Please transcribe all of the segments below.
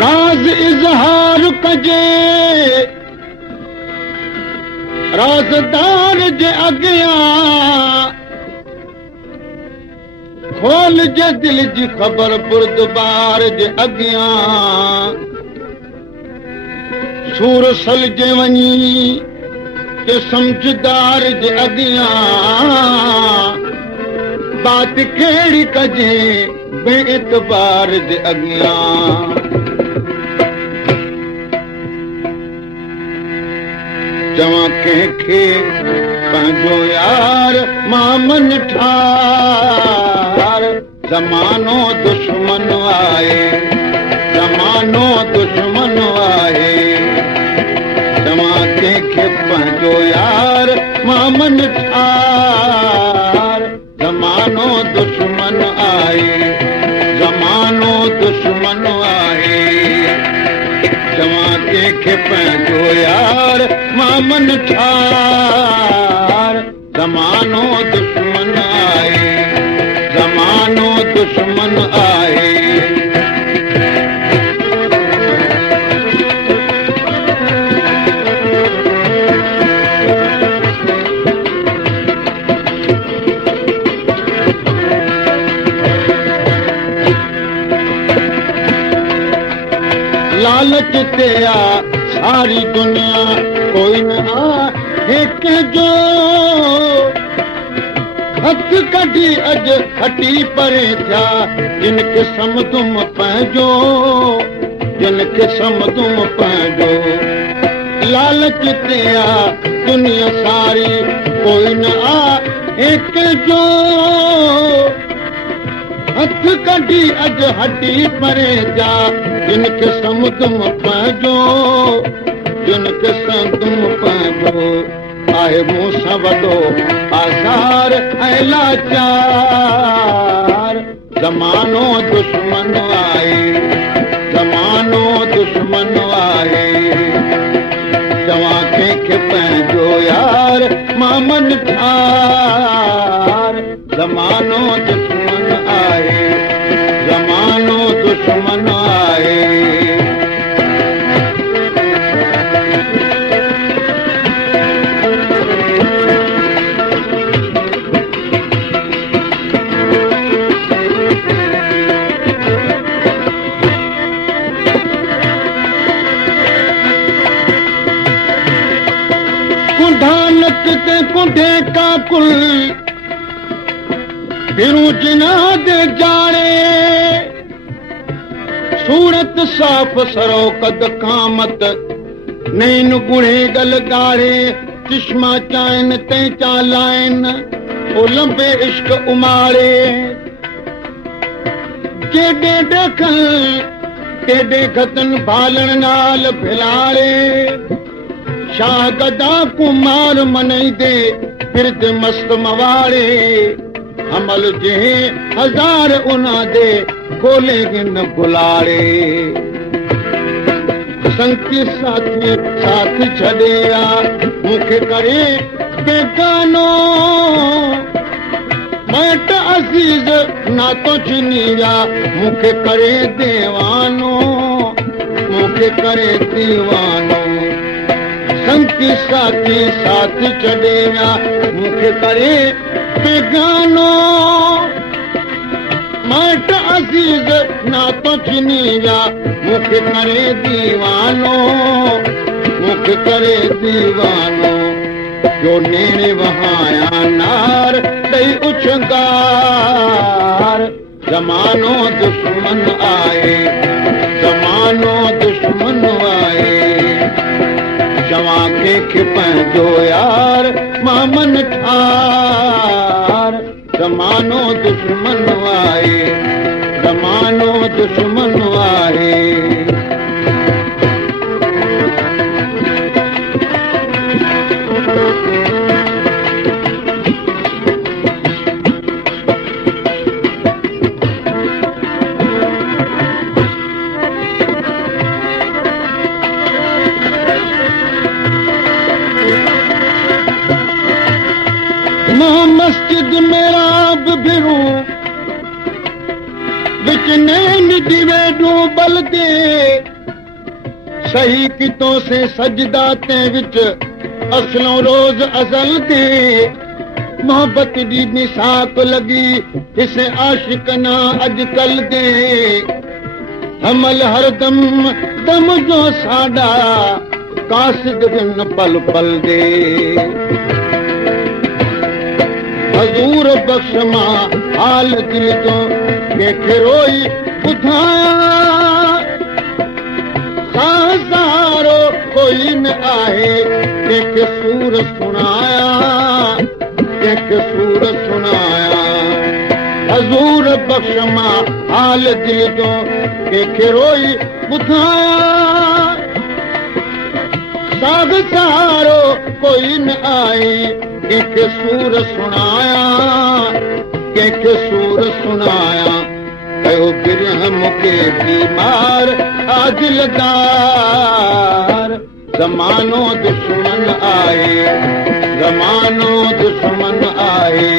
राज इज़हार कजे राज़दार जे अॻियां खोल जे दिल जी ख़बर बुरदबार जे अॻियां सूर सल जे वञी के समझदार जे अॻियां बात कहिड़ी कजे बेइतबार जे अॻियां चवां कंहिंखे पंहिंजो यार मामन ठार ज़मानो दुश्मन आहे ज़मानो दुश्मन आहे चवां कंहिंखे पंहिंजो यार मामन ठार ज़मानो दुश्मन आहे ज़मानो दुश्मन आहे चवां कंहिंखे पंहिंजो यार मामन ठार ज़मानो दुश्मन आहे ज़मानो दुश्मन आहे लालच ते आ सारी दुनिया कोई न आहे कंहिंजो हथ कढी अॼु हटी परे थिया जिन खे समदुम पंहिंजो जिन खे समदुम पंहिंजो लालच ते आ दुनिया सारी कोई न आहे कंहिंजो हथ कढी अॼु हटी परे थिया जिन खे समदुम पंहिंजो जिन खे समदुम पंहिंजो आहे मूं सां वॾो आज़ार ऐं लाचार ज़मानो दुश्मन आहे ज़मानो दुश्मन आहे चवां कंहिंखे पंहिंजो यार मामन ठार ज़मानो दुश्मन आहे ज़मानो दुश्मन आहे कुंढानक ते कुंढे का कुल फिरूं जिनाद जाणे सूरत साफ़ सरो कद कामत नैन गुड़े गल गाड़े चश्मा चाइन ते चालाइन ओ लंबे इश्क उमाड़े केॾे ॾखल केॾे घतन भालण नाल भिलाड़े शाह गदा कुमार मनईंदे फिरद मस्त मवाड़े अमल जे हज़ार उना दे गोले गिन बुलाड़े संगी साथी साथ छॾे आ मूंखे करे बेगानो मैट अज़ीज़ नातो छिनी विया मूंखे करे दीवानो मूंखे करे दीवानो संगी साथी साथ छॾे विया मूंखे करे बेगानो मैट अज़ीज़ नातो छिनी विया मूंखे करे दीवानो मूंखे करे दीवानो जो नेड़े वहाया नार ॾेई उछंगार ज़मानो दुश्मन आहे ज़मानो दुश्मन आहे चवां कंहिंखे पंहिंजो यार मामन ठार ज़मानो दुश्मन आहे ज़मानो दुश्मन आहे मस्जिद में राब भिरूं विच नैन दिवे डूबल दे सही कितों से सजदा ते विच असलों रोज अजल दे मोहब्बत दी मिसाक लगी इसे आशिक ना अजकल दे हमल हर दम दम जो साडा कासिद बिन पल पल दे हजूर बख्श मां हाल दिल तो के रोई ॿुधाया सारो कोई न आहे कंहिंखे सूर सुनाया कंहिंखे सूर सुनाया हजूर बख्श मां हाल दिल जो कंहिंखे रोई ॿुधाया सारो कोई न आहे कंहिंखे सूर सुनाया कंहिंखे सूर सुनाया कयो बिरहम के बीमार आदिलदार ज़मानो दुश्मन आए ज़मानो दुश्मन आए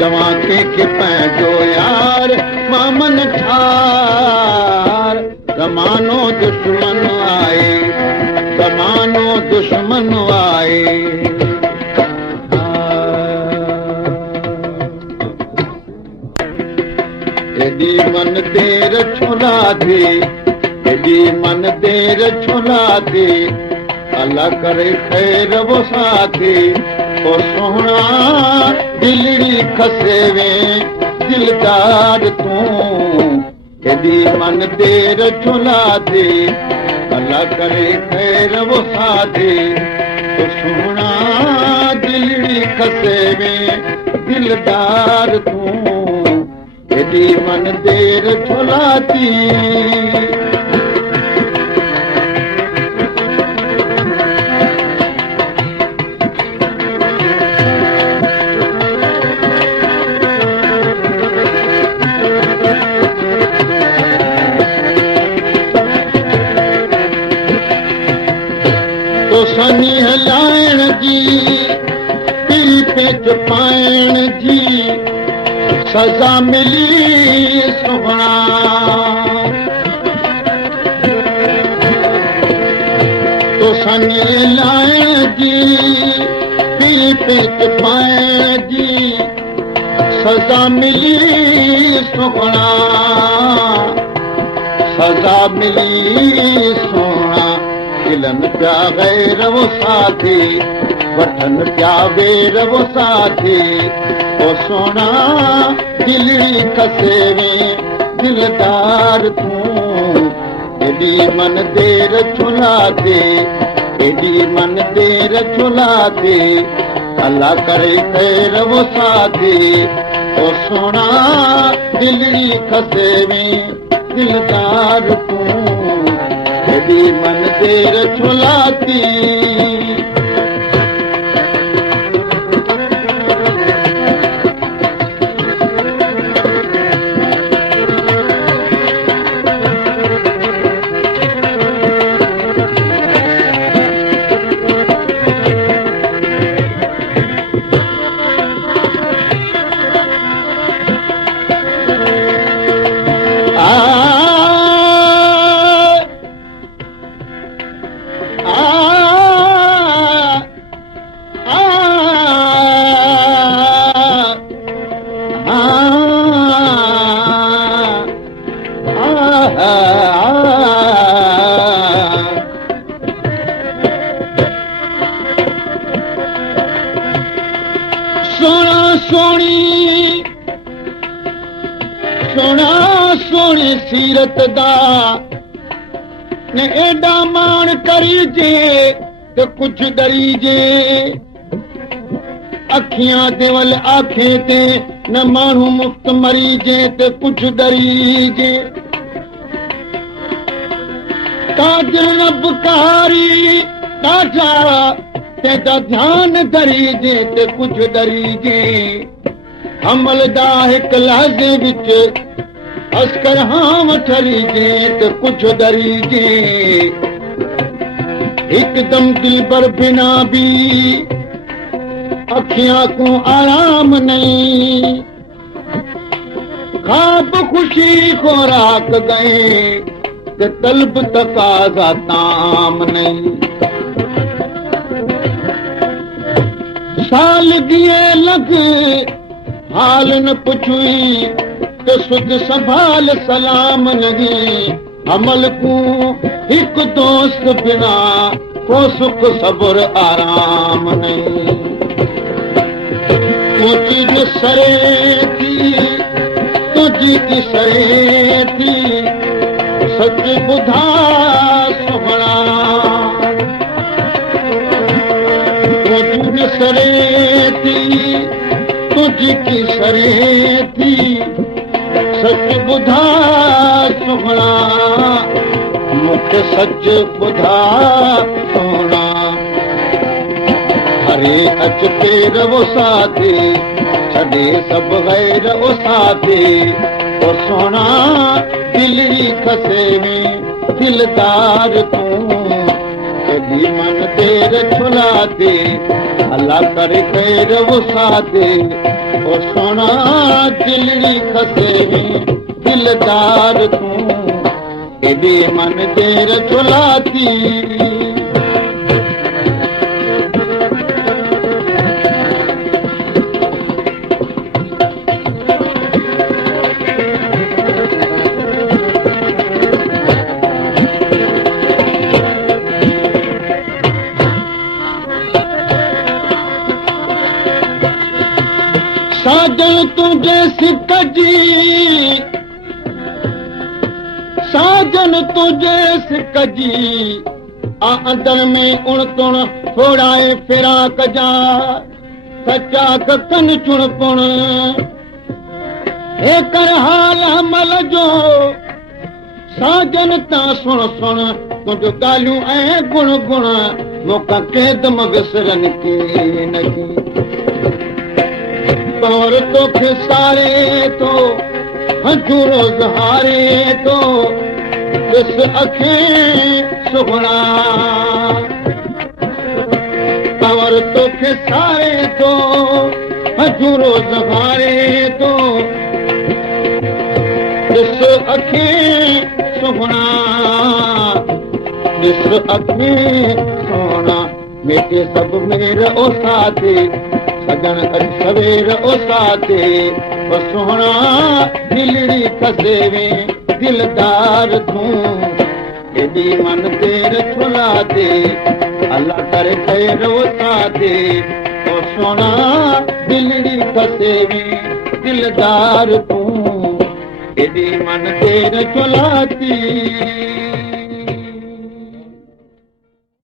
चवां कंहिंखे पंहिंजो यार मामन ठार ज़मानो दुश्मन आए ज़मानो दुश्मन आए एडी मन देर छोला दे एडी मन देर छोला दे अल्लाह करे खैर वो साथे ओ सोहना दिलड़ी खसेवे दिलदार तू एडी मन देर छोला दे अल्लाह करे खैर वो साथे ओ सोहना दिलड़ी खसेवे दिलदार तू एडी मन देर छोलाती तो सनी हलाइण जी पीरी पेच पाइण जी सजा मिली सोहना तो सनी लाए जी पी पेट पाए जी सजा मिली सोहना सजा मिली सोहना इलन प्या गैर वो साथी वठन प्या वेर वो साथी ओ सोना दिलड़ी खसेवे दिलदार तू एडी मन देर छुला दे एडी मन देर छुला दे अल्लाह करे खैर वो साथी ओ सोना दिलड़ी खसेवे दिलदार तू एडी मन देर छुलाती सोनी सीरत दा ने एडा मान करीजे ते कुछ डरीजे अखियां दे वल आखे ते न मानू मुफ्त मरीजे ते कुछ डरीजे काजल न बुकारी काठा ते ध्यान धरीजे ते कुछ डरीजे अमल दा हिक लहज़े विच अस्कर हाँ वठरीजे ते कुछ डरीजे एकदम दिल पर बिना भी अखियां को आराम नहीं ख्वाब खुशी खोराक गए ते तलब तकाजा ताम नहीं साल दिए लग हाल न पुछुई ते सुध संभाल सलाम नहीं अमल को एक दोस्त बिना को सुख सब्र आराम नहीं तुझी सरे थी तुझी की सरे थी सच बुधा सुहणा तुझी सरे थी तुझी की सरे थी सच बुधा सुहणा मुख्य सच बुधा सोना हरे अच पेर वो साथी छॾे सब गैर वो साथी वो सोना दिली खसे में दिलदार तूं कभी मन तेर छुलाते अल्लाह करे खैर वो साथी वो सोना दिली खसे में दिलदार तूं कभी मन तेर छुलाती साजन तुझे सिकजी साजन तुझे सिकजी आ अंदर में उण तुण फोड़ाए फिराक जा सच्चा कन चुण पुण हे कर हाल हमल जो साजन ता सुण सुण तुझ ॻाल्हियूं ऐं गुण गुण मौका कैद मगसरन के नहीं और तो सारे तो हजूरो सहारे तो इस अखें सुहणा और तो सारे तो हजूरो सहारे तो इस अखें सुहणा इस अखें सोना मेरे सब मेरा ओ साथी सगन सवेर ओ साथे ओ सोहणा दिलड़ी खसे में दिलदार तूं केॾी मन तेर छुलाते अल्लाह करे खैर ओ साथे ओ सोहणा दिलड़ी खसे में दिलदार तूं केॾी मन तेर छुलाती